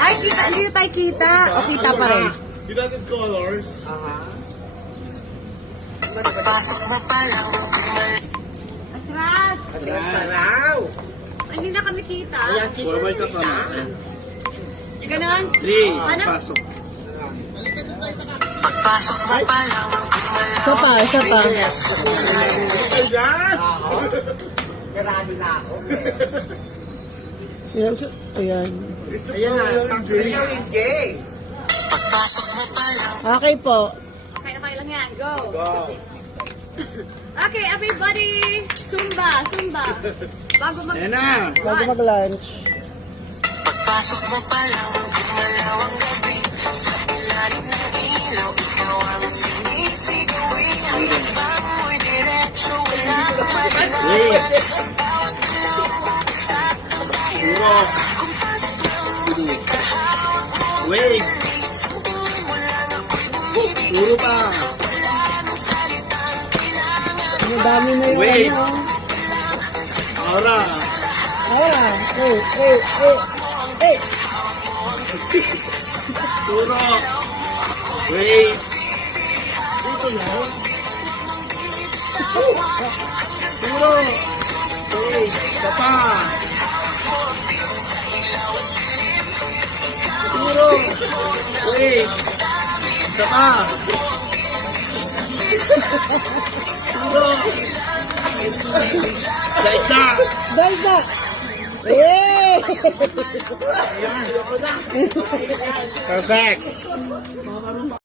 Ay, kita. Hindi na tayo kita. O, kita pa rin. United Colors. Pagpasok mo pa lang, Atras. Araw. Ay, hindi na kami kita. Formal ka pa. Ganon. 3. Ano? Pasok. pagpasok mo pa lang, Isa pa, isa pa. Ayan. Ayan. Ayan na. Ayan. pagpasok mo pa lang, Okay po. Okay lang yan. Go. Go. Okay, everybody. Zumba. Bago mag... Ayan na. Bago mag-lunch. pagpasok mo pa lang, gumalaw ang gabi, sa ilalim ng ilaw, ikaw ang sinisigawin, ang ibang mo'y diretsyo, wala kang maginawa, sa bawat galaw, bakit ang dahilan, kumpas ng musika, hawak mo sa Wait. bilis, ang tuloy mo lang ako'y bumibig, Puro pa. wala nang salitang kailangan, Ang dami na yung Wait. ano. Aura. Ah, eh. Puro. Wait. Dito lang. Puro. Wait. Isa pa. Puro. Wait. Isa pa. Puro. Isa. Dalda. Eh! Perfect.